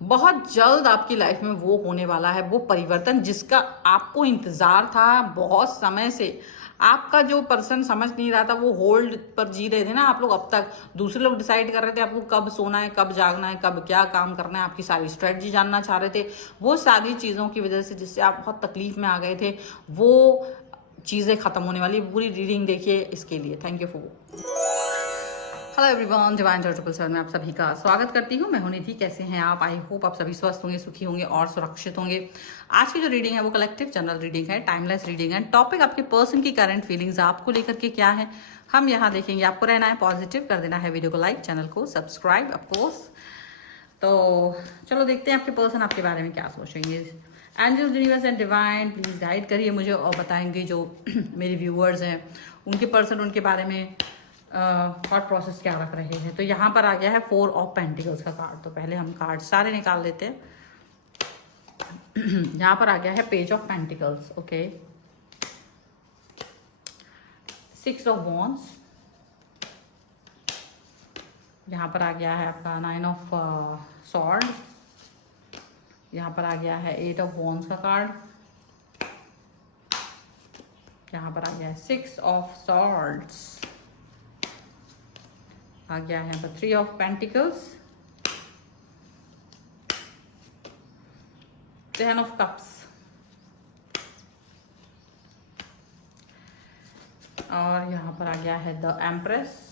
बहुत जल्द आपकी लाइफ में वो होने वाला है, वो परिवर्तन जिसका आपको इंतजार था बहुत समय से। आपका जो पर्सन समझ नहीं रहा था, वो होल्ड पर जी रहे थे ना आप लोग अब तक। दूसरे लोग डिसाइड कर रहे थे आपको कब सोना है, कब जागना है, कब क्या काम करना है, आपकी सारी स्ट्रेटजी जानना चाह रहे थे। वो सारी चीज़ों की वजह से जिससे आप बहुत तकलीफ में आ गए थे, वो चीज़ें खत्म होने वाली। पूरी रीडिंग देखिए इसके लिए। Thank you for. Hello everyone, divine charitable circle में आप सभी का स्वागत करती हूँ। मैं हूं निधि। कैसे हैं आप? आई होप आप सभी स्वस्थ होंगे, सुखी होंगे और सुरक्षित होंगे। आज की जो रीडिंग है वो कलेक्टिव जनरल रीडिंग है, टाइमलेस रीडिंग है। टॉपिक आपके पर्सन की करंट फीलिंग्स आपको लेकर के क्या है हम यहाँ देखेंगे। आपको रहना है पॉजिटिव, कर देना है वीडियो को लाइक, चैनल को सब्सक्राइब ऑफकोर्स। तो चलो देखते हैं आपके पर्सन आपके बारे में क्या सोचेंगे। Angels, universe and divine please guide करिए मुझे और बताएंगे जो मेरे व्यूअर्स हैं उनके पर्सन, उनके बारे में थॉट प्रोसेस क्या रख रहे हैं। तो यहाँ पर आ गया है 4 ऑफ पेंटिकल्स का कार्ड। तो पहले हम कार्ड सारे निकाल लेते हैं। यहाँ पर आ गया है page of pentacles, okay. 6 of wands, यहाँ पर आ गया है आपका 9 ऑफ सॉर्ड्स, यहाँ पर आ गया है 8 ऑफ वॉन्ड्स का कार्ड, यहाँ पर आ गया है 6 ऑफ सॉर्ड्स, आ गया है यहाँ पर 3 ऑफ पेंटिकल्स, 10 ऑफ कप्स और यहाँ पर आ गया है the empress,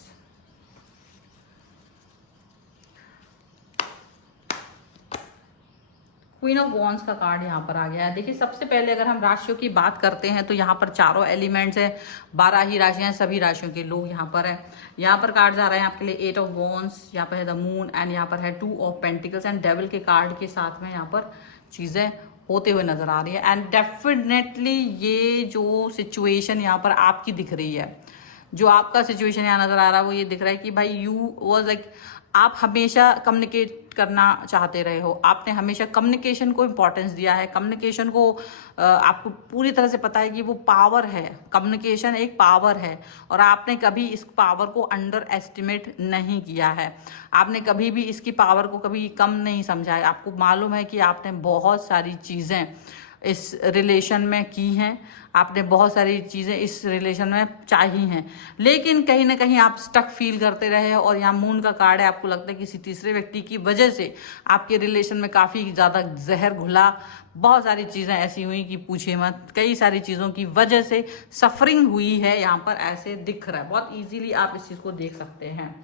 queen of wands का कार्ड यहाँ पर आ गया है। देखिए सबसे पहले अगर हम राशियों की बात करते हैं तो यहाँ पर चारों एलिमेंट्स हैं, 12 ही राशियां, सभी राशियों के लोग यहाँ पर हैं। यहाँ पर कार्ड आ रहे हैं आपके लिए 8 ऑफ वॉन्ड्स, यहाँ पर है द मून एंड यहाँ पर है 2 ऑफ पेंटिकल्स एंड डेविल के कार्ड के साथ में यहाँ पर चीज़ें होते हुए नजर आ रही है। एंड डेफिनेटली ये जो सिचुएशन यहाँ पर आपकी दिख रही है, जो आपका सिचुएशन यहाँ नजर आ रहा है वो ये दिख रहा है कि भाई यू वॉज लाइक, आप हमेशा कम्युनिकेट करना चाहते रहे हो, आपने हमेशा कम्युनिकेशन को इम्पोर्टेंस दिया है। कम्युनिकेशन को आपको पूरी तरह से पता है कि वो पावर है, कम्युनिकेशन एक पावर है और आपने कभी इस पावर को अंडर एस्टिमेट नहीं किया है। आपने कभी भी इसकी पावर को कभी कम नहीं समझा है। आपको मालूम है कि आपने बहुत सारी चीज़ें इस रिलेशन में की हैं, आपने बहुत सारी चीज़ें इस रिलेशन में चाही हैं, लेकिन कहीं ना कहीं आप स्टक फील करते रहे और यहाँ मून का कार्ड है। आपको लगता है किसी तीसरे व्यक्ति की वजह से आपके रिलेशन में काफ़ी ज़्यादा जहर घुला, बहुत सारी चीज़ें ऐसी हुई कि पूछिए मत। कई सारी चीज़ों की वजह से सफरिंग हुई है, यहाँ पर ऐसे दिख रहा है। बहुत ईजीली आप इस चीज़ को देख सकते हैं।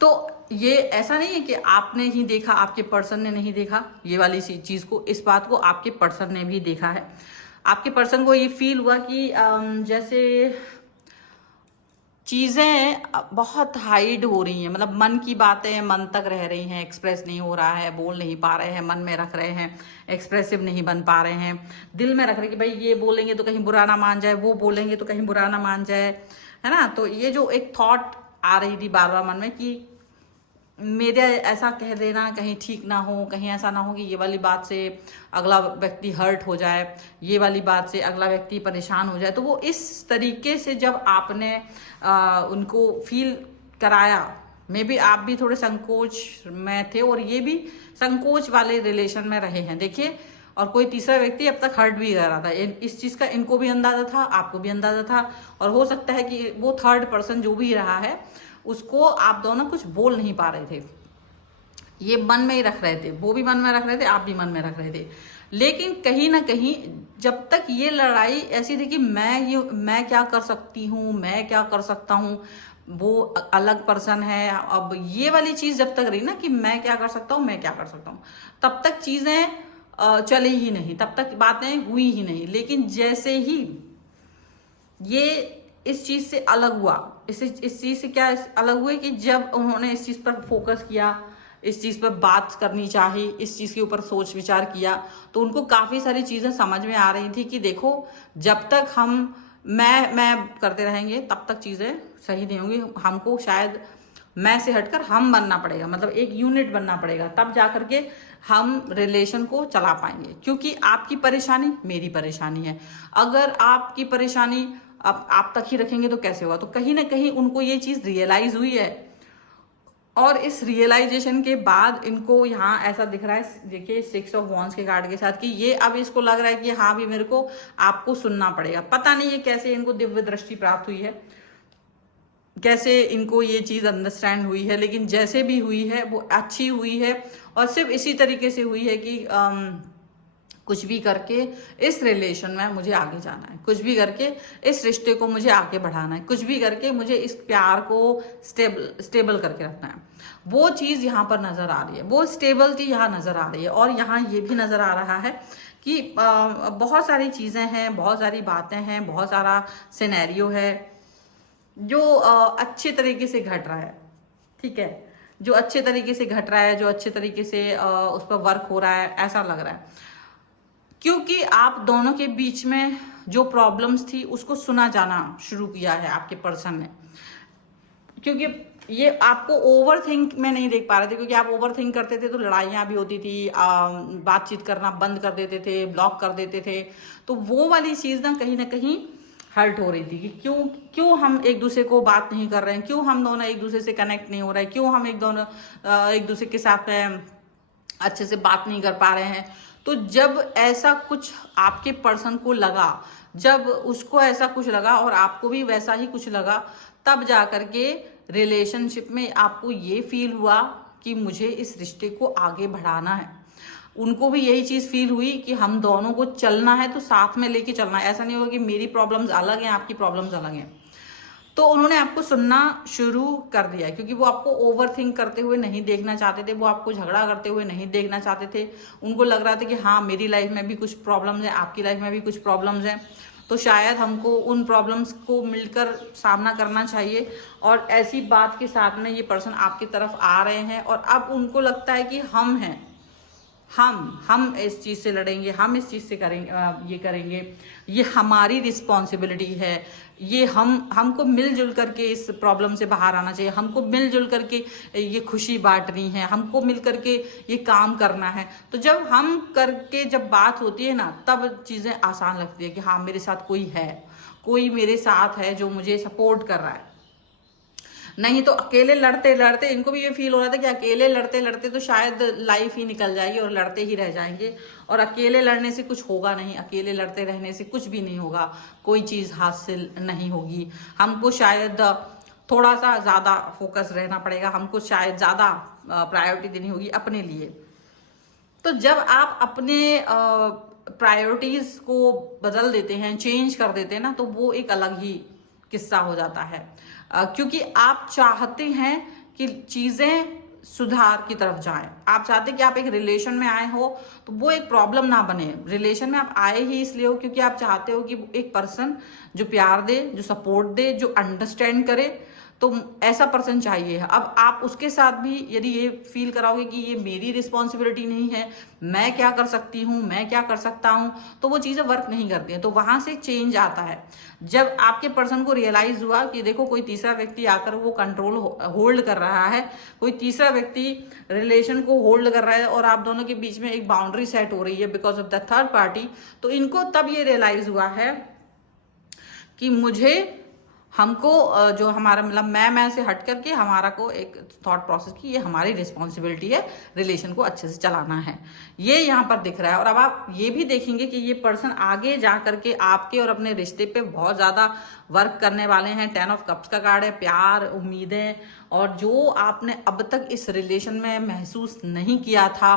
तो ये ऐसा नहीं है कि आपने ही देखा, आपके पर्सन ने नहीं देखा ये वाली चीज़ को। इस बात को आपके पर्सन ने भी देखा है। आपके पर्सन को ये फील हुआ कि जैसे चीज़ें बहुत हाइड हो रही हैं, मतलब मन की बातें मन तक रह रही हैं, एक्सप्रेस नहीं हो रहा है, बोल नहीं पा रहे हैं, मन में रख रहे हैं, एक्सप्रेसिव नहीं बन पा रहे हैं, दिल में रख रहे हैं कि भाई ये बोलेंगे तो कहीं बुरा ना मान जाए, वो बोलेंगे तो कहीं बुरा ना मान जाए, है ना। तो ये जो एक थॉट आ रही थी बार बार मन में कि मेरे ऐसा कह देना कहीं ठीक ना हो, कहीं ऐसा ना हो कि ये वाली बात से अगला व्यक्ति हर्ट हो जाए, ये वाली बात से अगला व्यक्ति परेशान हो जाए। तो वो इस तरीके से जब आपने उनको फील कराया, मे बी आप भी थोड़े संकोच में थे और ये भी संकोच वाले रिलेशन में रहे हैं। देखिए, और कोई तीसरा व्यक्ति अब तक हर्ट भी कर रहा था। इस चीज़ का इनको भी अंदाजा था, आपको भी अंदाजा था, और हो सकता है कि वो थर्ड पर्सन जो भी रहा है उसको आप दोनों कुछ बोल नहीं पा रहे थे, ये मन में ही रख रहे थे, वो भी मन में रख रहे थे, आप भी मन में रख रहे थे। लेकिन कहीं ना कहीं जब तक ये लड़ाई ऐसी थी कि मैं क्या कर सकती हूँ, मैं क्या कर सकता हूँ, वो अलग पर्सन है। अब ये वाली चीज जब तक रही ना कि मैं क्या कर सकता हूँ, मैं क्या कर सकता हूँ, तब तक चीजें चली ही नहीं, तब तक बातें हुई ही नहीं। लेकिन जैसे ही ये इस चीज से अलग हुआ, इस चीज से क्या अलग हुए कि जब उन्होंने इस चीज पर फोकस किया, इस चीज पर बात करनी चाहिए, इस चीज के ऊपर सोच विचार किया, तो उनको काफी सारी चीजें समझ में आ रही थी कि देखो, जब तक हम मैं करते रहेंगे तब तक चीजें सही नहीं होंगी। हमको शायद मैं से हटकर हम बनना पड़ेगा, मतलब एक यूनिट बनना पड़ेगा, तब जा करके हम रिलेशन को चला पाएंगे। क्योंकि आपकी परेशानी मेरी परेशानी है, अगर आपकी परेशानी आप तक ही रखेंगे तो कैसे होगा। तो कहीं ना कहीं उनको ये चीज रियलाइज हुई है और इस रियलाइजेशन के बाद इनको यहाँ ऐसा दिख रहा है, देखिए 6 ऑफ वॉन्ड्स के कार्ड के साथ, कि ये अब इसको लग रहा है कि हाँ भी मेरे को आपको सुनना पड़ेगा। पता नहीं है कैसे इनको दिव्य दृष्टि प्राप्त हुई है, कैसे इनको ये चीज अंडरस्टैंड हुई है, लेकिन जैसे भी हुई है वो अच्छी हुई है। और सिर्फ इसी तरीके से हुई है कि कुछ भी करके इस रिलेशन में मुझे आगे जाना है, कुछ भी करके इस रिश्ते को मुझे आगे बढ़ाना है, कुछ भी करके मुझे इस प्यार को स्टेबल करके रखना है। वो चीज़ यहाँ पर नज़र आ रही है, वो स्टेबिलिटी यहाँ नज़र आ रही है। और यहाँ ये भी नज़र आ रहा है कि बहुत सारी चीज़ें हैं, बहुत सारी बातें हैं, बहुत सारा सिनेरियो है जो अच्छे तरीके से घट रहा है, ठीक है, जो अच्छे तरीके से घट रहा है, जो अच्छे तरीके से उस पर वर्क हो रहा है, ऐसा लग रहा है। क्योंकि आप दोनों के बीच में जो प्रॉब्लम्स थी उसको सुना जाना शुरू किया है आपके पर्सन ने। क्योंकि ये आपको ओवर थिंक में नहीं देख पा रहे थे, क्योंकि आप ओवर थिंक करते थे तो लड़ाइयाँ भी होती थी, बातचीत करना बंद कर देते थे, ब्लॉक कर देते थे। तो वो वाली चीज़ ना कहीं हर्ट हो रही थी कि क्यों हम एक दूसरे को बात नहीं कर रहे हैं, क्यों हम दोनों एक दूसरे से कनेक्ट नहीं हो रहे हैं, क्यों हम एक दूसरे के साथ अच्छे से बात नहीं कर पा रहे हैं। तो जब ऐसा कुछ आपके पर्सन को लगा, जब उसको ऐसा कुछ लगा और आपको भी वैसा ही कुछ लगा, तब जा करके रिलेशनशिप में आपको ये फील हुआ कि मुझे इस रिश्ते को आगे बढ़ाना है। उनको भी यही चीज़ फील हुई कि हम दोनों को चलना है तो साथ में लेके चलना है। ऐसा नहीं होगा कि मेरी प्रॉब्लम्स अलग हैं, आपकी प्रॉब्लम्स अलग हैं। तो उन्होंने आपको सुनना शुरू कर दिया, क्योंकि वो आपको ओवर थिंक करते हुए नहीं देखना चाहते थे, वो आपको झगड़ा करते हुए नहीं देखना चाहते थे। उनको लग रहा था कि हाँ मेरी लाइफ में भी कुछ प्रॉब्लम्स हैं, आपकी लाइफ में भी कुछ प्रॉब्लम्स हैं, तो शायद हमको उन प्रॉब्लम्स को मिलकर सामना करना चाहिए। और ऐसी बात के साथ में ये पर्सन आपकी तरफ आ रहे हैं और अब उनको लगता है कि हम हैं, हम इस चीज़ से लड़ेंगे, हम इस चीज़ से करेंगे, ये करेंगे, ये हमारी रिस्पॉन्सिबिलिटी है, ये हमको मिलजुल करके इस प्रॉब्लम से बाहर आना चाहिए, हमको मिलजुल करके ये खुशी बांटनी है, हमको मिल करके ये काम करना है। तो जब हम करके जब बात होती है ना, तब चीज़ें आसान लगती है कि हाँ मेरे साथ कोई है, कोई मेरे साथ है जो मुझे सपोर्ट कर रहा है। नहीं तो अकेले लड़ते लड़ते, इनको भी ये फील हो रहा था कि अकेले लड़ते लड़ते तो शायद लाइफ ही निकल जाएगी और लड़ते ही रह जाएंगे, और अकेले लड़ने से कुछ होगा नहीं, अकेले लड़ते रहने से कुछ भी नहीं होगा, कोई चीज़ हासिल नहीं होगी। हमको शायद थोड़ा सा ज़्यादा फोकस रहना पड़ेगा, हमको शायद ज़्यादा प्रायोरिटी देनी होगी अपने लिए। तो जब आप अपने प्रायोरिटीज़ को बदल देते हैं, चेंज कर देते हैं ना, तो वो एक अलग ही किस्सा हो जाता है। क्योंकि आप चाहते हैं कि चीज़ें सुधार की तरफ जाएं, आप चाहते हैं कि आप एक रिलेशन में आए हो तो वो एक प्रॉब्लम ना बने। रिलेशन में आप आए ही इसलिए हो क्योंकि आप चाहते हो कि एक पर्सन जो प्यार दे, जो सपोर्ट दे, जो अंडरस्टैंड करे, तो ऐसा पर्सन चाहिए। अब आप उसके साथ भी यदि ये फील कराओगे कि ये मेरी रिस्पॉन्सिबिलिटी नहीं है, मैं क्या कर सकती हूँ, मैं क्या कर सकता हूँ, तो वो चीज़ें वर्क नहीं करती हैं। तो वहाँ से चेंज आता है जब आपके पर्सन को रियलाइज हुआ कि देखो कोई तीसरा व्यक्ति आकर वो कंट्रोल होल्ड कर रहा है, कोई तीसरा व्यक्ति रिलेशन को होल्ड कर रहा है और आप दोनों के बीच में एक बाउंड्री सेट हो रही है because of the third party. तो इनको तब ये रियलाइज हुआ है कि हमको जो हमारा मतलब मैं से हट करके हमारा को एक थॉट प्रोसेस की ये हमारी रिस्पॉन्सिबिलिटी है, रिलेशन को अच्छे से चलाना है, ये यहाँ पर दिख रहा है। और अब आप ये भी देखेंगे कि ये पर्सन आगे जा करके आपके और अपने रिश्ते पे बहुत ज़्यादा वर्क करने वाले हैं। 10 ऑफ कप्स का कार्ड है, प्यार, उम्मीदें, और जो आपने अब तक इस रिलेशन में महसूस नहीं किया था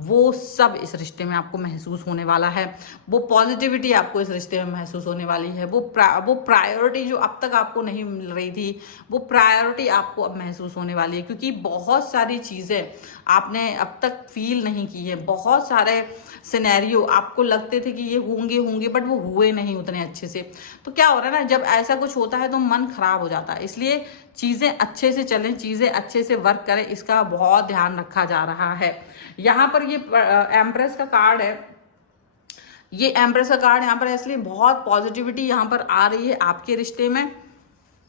वो सब इस रिश्ते में आपको महसूस होने वाला है। वो पॉजिटिविटी आपको इस रिश्ते में महसूस होने वाली है। वो प्रायोरिटी जो अब तक आपको नहीं मिल रही थी, वो प्रायोरिटी आपको अब महसूस होने वाली है। क्योंकि बहुत सारी चीज़ें आपने अब तक फील नहीं की है, बहुत सारे सिनेरियो आपको लगते थे कि ये होंगे बट वो हुए नहीं उतने अच्छे से। तो क्या हो रहा है ना, जब ऐसा कुछ होता है तो मन खराब हो जाता है। इसलिए चीज़ें अच्छे से चलें, चीज़ें अच्छे से वर्क करें, इसका बहुत ध्यान रखा जा रहा है। यहाँ पर ये एम्प्रेस का कार्ड है, ये एम्प्रेस का कार्ड यहाँ पर इसलिए बहुत पॉजिटिविटी यहाँ पर आ रही है आपके रिश्ते में।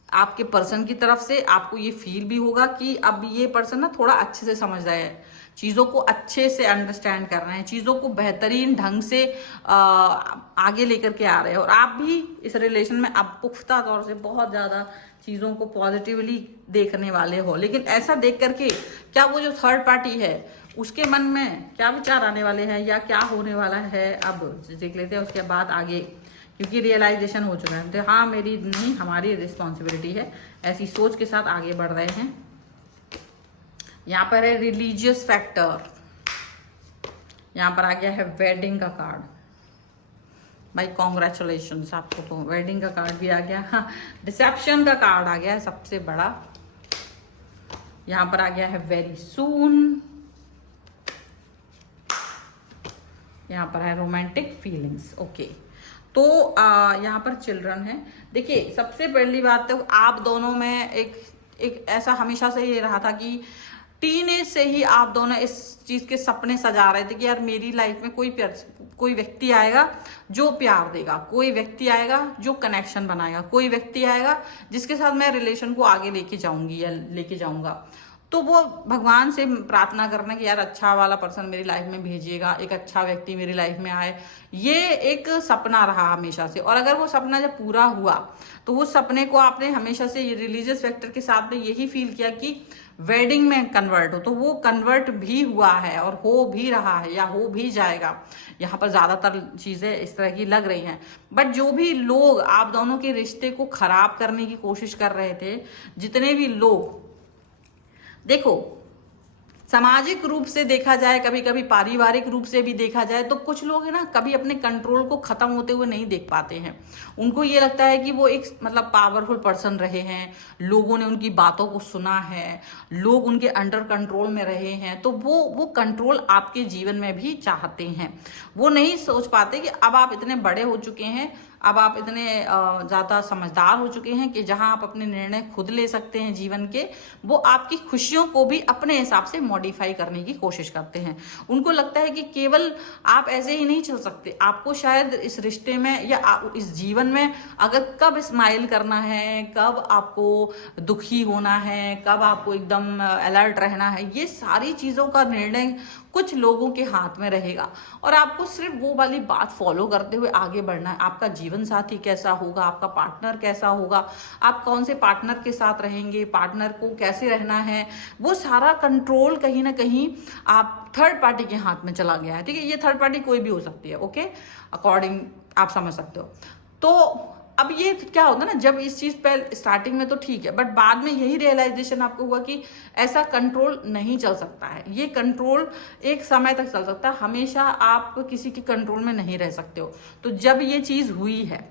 आपके पर्सन की तरफ से आपको ये फील भी होगा कि अब ये पर्सन ना थोड़ा अच्छे से समझ रहे हैं, चीज़ों को अच्छे से अंडरस्टैंड कर रहे हैं, चीज़ों को बेहतरीन ढंग से आगे लेकर के आ रहे हैं। और आप भी इस रिलेशन में अब पुख्ता तौर से बहुत ज़्यादा चीज़ों को पॉजिटिवली देखने वाले हो। लेकिन ऐसा देख करके क्या वो जो थर्ड पार्टी है उसके मन में क्या विचार आने वाले हैं या क्या होने वाला है, अब देख लेते हैं उसके बाद आगे, क्योंकि रियलाइजेशन हो चुका है। तो हाँ, मेरी नहीं, हमारी रिस्पॉन्सिबिलिटी है, ऐसी सोच के साथ आगे बढ़ रहे हैं। यहाँ पर है रिलीजियस फैक्टर, यहाँ पर आ गया है वेडिंग का कार्ड। भाई कॉन्ग्रेचुलेशंस आपको, तो वेडिंग का कार्ड भी आ गया, डिसेप्शन का कार्ड आ गया है सबसे बड़ा। यहाँ पर आ गया है वेरी सून, यहाँ पर है रोमांटिक फीलिंग्स। ओके, तो यहाँ पर चिल्ड्रन है। देखिए, सबसे पहली बात तो आप दोनों में एक ऐसा हमेशा से ये रहा था कि टीनेज से ही आप दोनों इस चीज के सपने सजा रहे थे कि यार मेरी लाइफ में कोई व्यक्ति आएगा जो प्यार देगा, कोई व्यक्ति आएगा जो कनेक्शन बनाएगा, कोई व्यक्ति आएगा जिसके साथ मैं रिलेशन को आगे लेके जाऊंगी या लेके जाऊंगा। तो वो भगवान से प्रार्थना करना कि यार अच्छा वाला पर्सन मेरी लाइफ में भेजिएगा, एक अच्छा व्यक्ति मेरी लाइफ में आए, ये एक सपना रहा हमेशा से। और अगर वो सपना जब पूरा हुआ तो उस सपने को आपने हमेशा से रिलीजियस फैक्टर के साथ में यही फील किया कि वेडिंग में कन्वर्ट हो, तो वो कन्वर्ट भी हुआ है और हो भी रहा है या हो भी जाएगा। यहाँ पर ज्यादातर चीजें इस तरह की लग रही हैं। बट जो भी लोग आप दोनों के रिश्ते को खराब करने की कोशिश कर रहे थे, जितने भी लोग, देखो सामाजिक रूप से देखा जाए, कभी कभी पारिवारिक रूप से भी देखा जाए, तो कुछ लोग है ना कभी अपने कंट्रोल को खत्म होते हुए नहीं देख पाते हैं। उनको ये लगता है कि वो एक मतलब पावरफुल पर्सन रहे हैं, लोगों ने उनकी बातों को सुना है, लोग उनके अंडर कंट्रोल में रहे हैं, तो वो कंट्रोल आपके जीवन में भी चाहते हैं। वो नहीं सोच पाते कि अब आप इतने बड़े हो चुके हैं, अब आप इतने ज़्यादा समझदार हो चुके हैं कि जहां आप अपने निर्णय खुद ले सकते हैं जीवन के, वो आपकी खुशियों को भी अपने हिसाब से मॉडिफाई करने की कोशिश करते हैं। उनको लगता है कि केवल आप ऐसे ही नहीं चल सकते, आपको शायद इस रिश्ते में या इस जीवन में अगर कब स्माइल करना है, कब आपको दुखी होना है, कब आपको एकदम अलर्ट रहना है, ये सारी चीज़ों का निर्णय कुछ लोगों के हाथ में रहेगा। और आपको सिर्फ वो वाली बात फॉलो करते हुए आगे बढ़ना है। आपका जीवन साथी कैसा होगा, आपका पार्टनर कैसा होगा, आप कौन से पार्टनर के साथ रहेंगे, पार्टनर को कैसे रहना है, वो सारा कंट्रोल कहीं ना कहीं आप थर्ड पार्टी के हाथ में चला गया है। ठीक है, ये थर्ड पार्टी कोई भी हो सकती है। ओके, अकॉर्डिंग आप समझ सकते हो। तो अब ये क्या होता है ना, जब इस चीज पे स्टार्टिंग में तो ठीक है, बट बाद में यही रियलाइजेशन आपको हुआ कि ऐसा कंट्रोल नहीं चल सकता है। ये कंट्रोल एक समय तक चल सकता है, हमेशा आप किसी के कंट्रोल में नहीं रह सकते हो। तो जब ये चीज हुई है,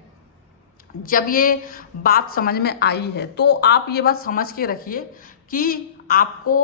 जब ये बात समझ में आई है, तो आप ये बात समझ के रखिए कि आपको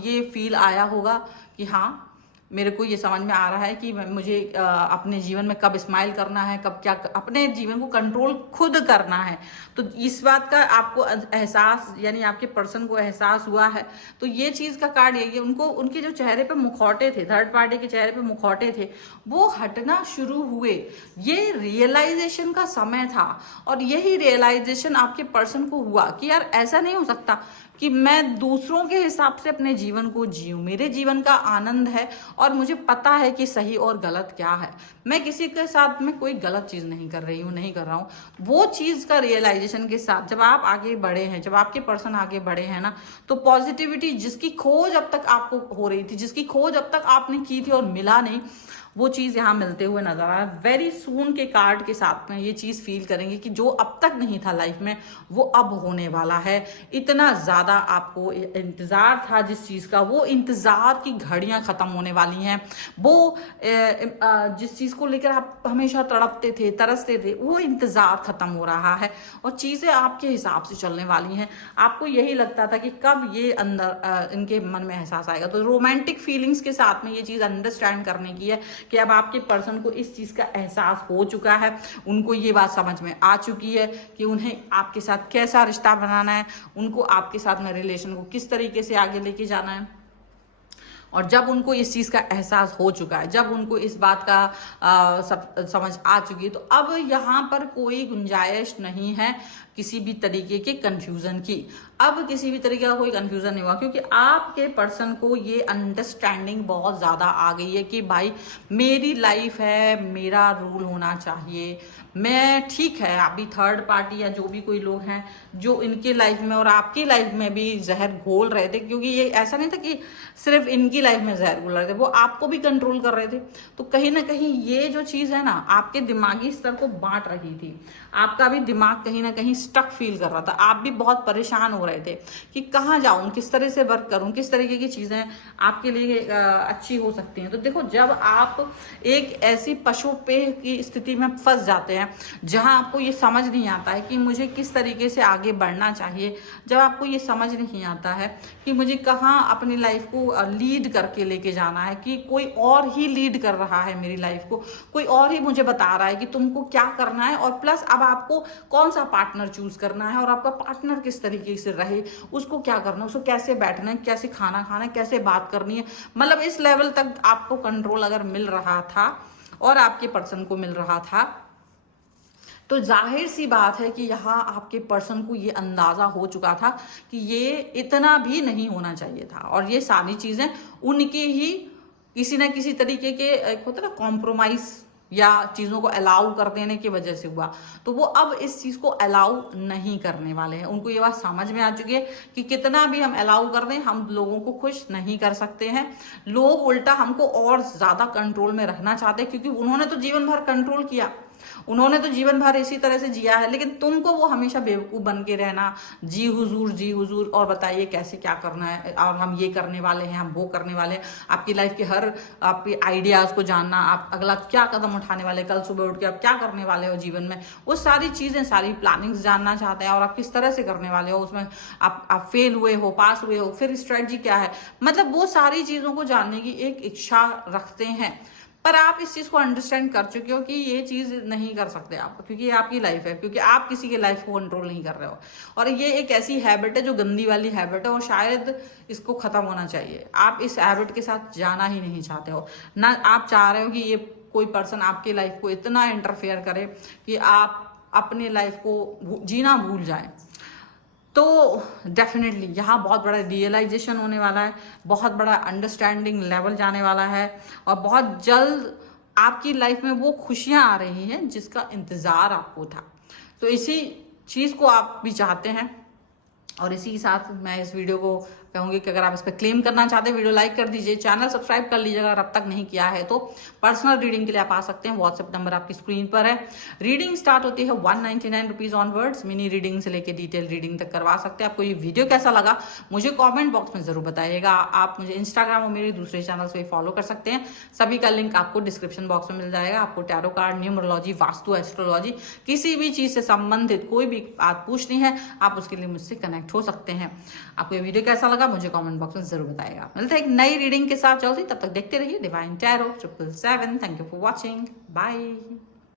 ये फील आया होगा कि हाँ, मेरे को ये समझ में आ रहा है कि मुझे अपने जीवन में कब स्माइल करना है, कब क्या अपने जीवन को कंट्रोल खुद करना है। तो इस बात का आपको एहसास, यानी आपके पर्सन को एहसास हुआ है। तो ये चीज का कार्ड यही है, उनको उनके जो चेहरे पे मुखौटे थे, थर्ड पार्टी के चेहरे पे मुखौटे थे, वो हटना शुरू हुए। ये रियलाइजेशन का समय था और यही रियलाइजेशन आपके पर्सन को हुआ कि यार ऐसा नहीं हो सकता कि मैं दूसरों के हिसाब से अपने जीवन को जीऊं। मेरे जीवन का आनंद है और मुझे पता है कि सही और गलत क्या है। मैं किसी के साथ में कोई गलत चीज नहीं कर रही हूँ, नहीं कर रहा हूँ। वो चीज का रियलाइजेशन के साथ जब आप आगे बढ़े हैं, जब आपके पर्सन आगे बढ़े हैं ना, तो पॉजिटिविटी जिसकी खोज अब तक आपको हो रही थी, जिसकी खोज अब तक आपने की थी और मिला नहीं, वो चीज यहाँ मिलते हुए नजर आ रहा है। वेरी सून के कार्ड के साथ में ये चीज फील करेंगे कि जो अब तक नहीं था लाइफ में, वो अब होने वाला है। इतना ज्यादा आपको इंतजार था जिस चीज का, वो इंतजार की घड़ियां खत्म होने वाली हैं। वो जिस चीज को लेकर आप हमेशा तड़पते थे, तरसते थे, वो इंतजार खत्म हो रहा है और चीजें आपके हिसाब से चलने वाली हैं। आपको यही लगता था कि कब ये अंदर इनके मन में एहसास आएगा। तो रोमांटिक फीलिंग्स के साथ में ये चीज अंडरस्टैंड करने की है कि अब आपके पर्सन को इस चीज का एहसास हो चुका है, उनको ये बात समझ में आ चुकी है कि उन्हें आपके साथ कैसा रिश्ता बनाना है, उनको आपके साथ में रिलेशन को किस तरीके से आगे लेके जाना है। और जब उनको इस चीज का एहसास हो चुका है, जब उनको इस बात का सब समझ आ चुकी है, तो अब यहाँ पर कोई गुंजाइश नहीं है किसी भी तरीके के कंफ्यूजन की। अब किसी भी तरीके का कोई कंफ्यूजन नहीं हुआ, क्योंकि आपके पर्सन को ये अंडरस्टैंडिंग बहुत ज्यादा आ गई है कि भाई मेरी लाइफ है, मेरा रूल होना चाहिए। मैं ठीक है, अभी थर्ड पार्टी या जो भी कोई लोग हैं जो इनकी लाइफ में और आपकी लाइफ में भी जहर घोल रहे थे, क्योंकि ये ऐसा नहीं था कि सिर्फ इनकी लाइफ में जहर घोल रहे थे, वो आपको भी कंट्रोल कर रहे थे। तो कहीं ना कहीं ये जो चीज है ना, आपके दिमागी स्तर को बांट रही थी। आपका भी दिमाग कहीं ना कहीं स्टक फील कर रहा था, आप भी बहुत परेशान हो रहे थे कि कहाँ जाऊं, किस तरह से वर्क करूं, किस तरीके की चीजें आपके लिए अच्छी हो सकती हैं। तो देखो, जब आप एक ऐसी पशु पे की स्थिति में फंस जाते हैं जहां आपको ये समझ नहीं आता है कि मुझे किस तरीके से आगे बढ़ना चाहिए, जब आपको ये समझ नहीं आता है कि मुझे कहाँ अपनी लाइफ को लीड करके लेके जाना है, कि कोई और ही लीड कर रहा है मेरी लाइफ को, कोई और ही मुझे बता रहा है कि तुमको क्या करना है, और प्लस अब आपको कौन सा पार्टनर चूज करना है, और आपका पार्टनर किस तरीके से रहे, उसको क्या करना है, उसको कैसे बैठना है, कैसे खाना खाना है, कैसे बात करनी है। मतलब इस लेवल तक आपको कंट्रोल अगर मिल रहा था और आपके पर्सन को मिल रहा था, तो जाहिर सी बात है कि यहाँ आपके पर्सन को ये अंदाजा हो चुका था कि ये इतना भी नहीं होना चाहिए था, और ये सारी चीजें उनके ही किसी ना किसी तरीके के एक होता है ना कॉम्प्रोमाइज या चीजों को अलाउ कर देने की वजह से हुआ। तो वो अब इस चीज को अलाउ नहीं करने वाले हैं। उनको ये बात समझ में आ चुकी है कि कितना भी हम अलाउ कर दें, हम लोगों को खुश नहीं कर सकते हैं। लोग उल्टा हमको और ज्यादा कंट्रोल में रखना चाहते हैं, क्योंकि उन्होंने तो जीवन भर कंट्रोल किया, उन्होंने तो जीवन भर इसी तरह से जिया है, लेकिन तुमको वो हमेशा बेवकूफ बन के रहना, जी हुजूर जी हुजूर, और बताइए कैसे क्या करना है, और हम ये करने वाले हैं, हम वो करने वाले हैं। आपकी लाइफ के हर आपके आइडियाज को जानना, आप अगला क्या कदम उठाने वाले, कल सुबह उठ के आप क्या करने वाले हो जीवन में, वो सारी चीजें, सारी प्लानिंग्स जानना चाहते हैं, और आप किस तरह से करने वाले हो, उसमें आप फेल हुए हो, पास हुए हो, फिर स्ट्रेटजी क्या है, मतलब वो सारी चीजों को जानने की एक इच्छा रखते हैं। पर आप इस चीज को अंडरस्टैंड कर चुके हो कि ये चीज नहीं कर सकते आप, क्योंकि ये आपकी लाइफ है, क्योंकि आप किसी की लाइफ को कंट्रोल नहीं कर रहे हो। और ये एक ऐसी हैबिट है जो गंदी वाली हैबिट है, और शायद इसको खत्म होना चाहिए। आप इस हैबिट के साथ जाना ही नहीं चाहते हो, ना आप चाह रहे हो कि ये कोई पर्सन आपकी लाइफ को इतना इंटरफेयर करे कि आप अपनी लाइफ को जीना भूल जाए। तो डेफिनेटली यहाँ बहुत बड़ा रियलाइजेशन होने वाला है, बहुत बड़ा अंडरस्टैंडिंग लेवल जाने वाला है, और बहुत जल्द आपकी लाइफ में वो खुशियां आ रही हैं जिसका इंतजार आपको था। तो इसी चीज को आप भी चाहते हैं, और इसी के साथ मैं इस वीडियो को कहूंगी कि अगर आप इस पर क्लेम करना चाहते हैं, वीडियो लाइक कर दीजिए, चैनल सब्सक्राइब कर लीजिएगा अगर अब तक नहीं किया है तो। पर्सनल रीडिंग के लिए आप आ सकते हैं, व्हाट्सएप नंबर आपकी स्क्रीन पर है। रीडिंग स्टार्ट होती है 199 रुपीज ऑनवर्ड्स, मिनी रीडिंग से लेकर डिटेल रीडिंग तक करवा सकते हैं। आपको ये वीडियो कैसा लगा मुझे कॉमेंट बॉक्स में जरूर बताइएगा। आप मुझे इंस्टाग्राम और मेरे दूसरे चैनल पे फॉलो कर सकते हैं, सभी का लिंक आपको डिस्क्रिप्शन बॉक्स में मिल जाएगा। आपको tarot card, numerology, vastu, astrology, किसी भी चीज से संबंधित कोई भी बात पूछनी है, आप उसके लिए मुझसे कनेक्ट हो सकते हैं। आपको ये वीडियो कैसा लगा मुझे कमेंट बॉक्स में जरूर बताएगा। मिलते हैं एक नई रीडिंग के साथ जल्दी, तब तक देखते रहिए divine tarot 777। Thank you for watching, bye.